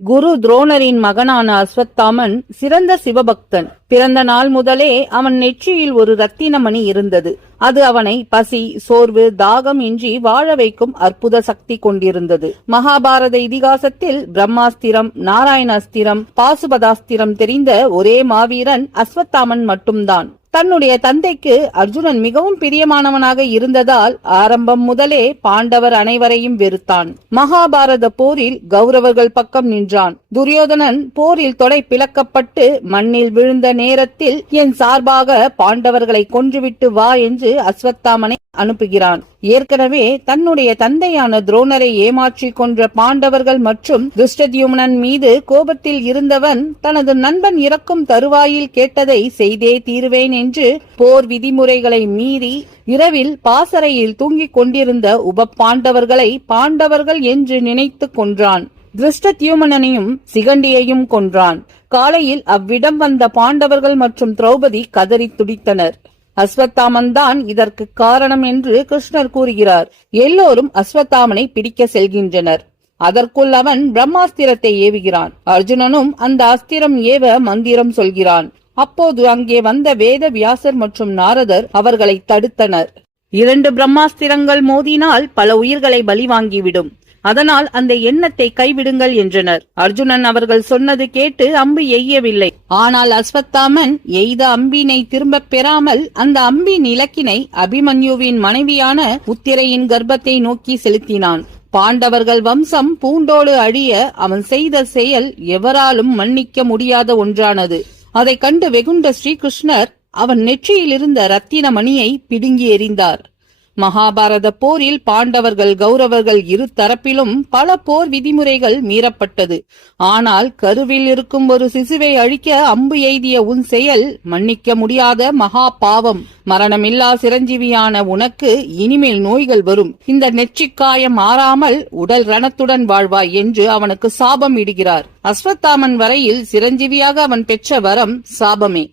குரு துரோணரின் மகனான அஸ்வத்தாமன் சிறந்த சிவபக்தன். பிறந்த நாள் முதலே அவன் நெற்றியில் ஒரு ரத்தினமணி இருந்தது. அது அவனை பசி, சோர்வு, தாகம் இன்றி வாழ வைக்கும் அற்புத சக்தி கொண்டிருந்தது. மகாபாரத இதிகாசத்தில் பிரம்மாஸ்திரம், நாராயண அஸ்திரம், பாசுபதாஸ்திரம் தெரிந்த ஒரே மாவீரன் அஸ்வத்தாமன் மட்டும்தான். தன்னுடைய தந்தைக்கு அர்ஜுனன் மிகவும் பிரியமானவனாக இருந்ததால் ஆரம்பம் முதலே பாண்டவர் அனைவரையும் வெறுத்தான். மகாபாரத போரில் கௌரவர்கள் பக்கம் நின்றான். துரியோதனன் போரில் தொடை பிளக்கப்பட்டு மண்ணில் விழுந்த நேரத்தில் என் சார்பாக பாண்டவர்களை கொன்றுவிட்டு வா என்று அஸ்வத்தாமனை அனுப்புகிறான். ஏற்கனவே தன்னுடைய தந்தையான துரோணரை ஏமாற்றி கொன்ற பாண்டவர்கள் மற்றும் துஷ்டத்யும்னன் மீது கோபத்தில் இருந்தவன் தனது நண்பன் இறக்கும் தருவாயில் கேட்டதை செய்தே தீருவேன் என்று போர் விதிமுறைகளை மீறி இரவில் பாசறையில் தூங்கிக் கொண்டிருந்த உப பாண்டவர்களை பாண்டவர்கள் என்று நினைத்து கொன்றான். திருஷ்டத்யும்னனையும் சிகண்டியையும் கொன்றான். காலையில் அவ்விடம் வந்த பாண்டவர்கள் மற்றும் திரௌபதி கதறி துடித்தனர். அஸ்வத்தாமன் தான் இதற்கு காரணம் என்று கிருஷ்ணர் கூறுகிறார். எல்லோரும் அஸ்வத்தாமனை பிடிக்க செல்கின்றனர். அதற்குள் அவன் பிரம்மாஸ்திரத்தை ஏவுகிறான். அர்ஜுனனும் அந்த அஸ்திரம் ஏவ மந்திரம் சொல்கிறான். அப்போது அங்கே வந்த வேத வியாசர் மற்றும் நாரதர் அவர்களை தடுத்தனர். 2 பிரம்மாஸ்திரங்கள் மோதினால் பல உயிர்களை பலி வாங்கிவிடும். அதனால் அந்த எண்ணத்தை கைவிடுங்கள் என்றனர். அர்ஜுனன் அவர்கள் சொன்னது கேட்டு அம்பு எய்யவில்லை. ஆனால் அஸ்வத்தாமன் எய்த அம்பினை திரும்ப பெறாமல் அந்த அம்பின் இலக்கினை அபிமன்யுவின் மனைவியான உத்திரையின் கர்ப்பத்தை நோக்கி செலுத்தினான். பாண்டவர்கள் வம்சம் பூண்டோடு அழிய அவன் செய்த செயல் எவராலும் மன்னிக்க முடியாத ஒன்றானது. அதை கண்டு வெகுண்ட ஸ்ரீகிருஷ்ணர் அவன் நெற்றியில் இருந்த ரத்தின மணியை பிடுங்கி எறிந்தார். மகாபாரத போரில் பாண்டவர்கள் கௌரவர்கள் இரு தரப்பிலும் பல போர் விதிமுறைகள் மீறப்பட்டது. ஆனால் கருவில் இருக்கும் ஒரு சிசுவை அழிக்க அம்பு எய்திய உன் செயல் மன்னிக்க முடியாத மகா பாவம். மரணமில்லா சிரஞ்சீவியான உனக்கு இனிமேல் நோய்கள் வரும். இந்த நெற்றிக்காயம் மாறாமல் உடல் ரணத்துடன் வாழ்வாய் என்று அவனுக்கு சாபம் இடுகிறார். அஸ்வத்தாமன் வரையில் சிரஞ்சீவியாக அவன் பெற்ற வரம் சாபமே.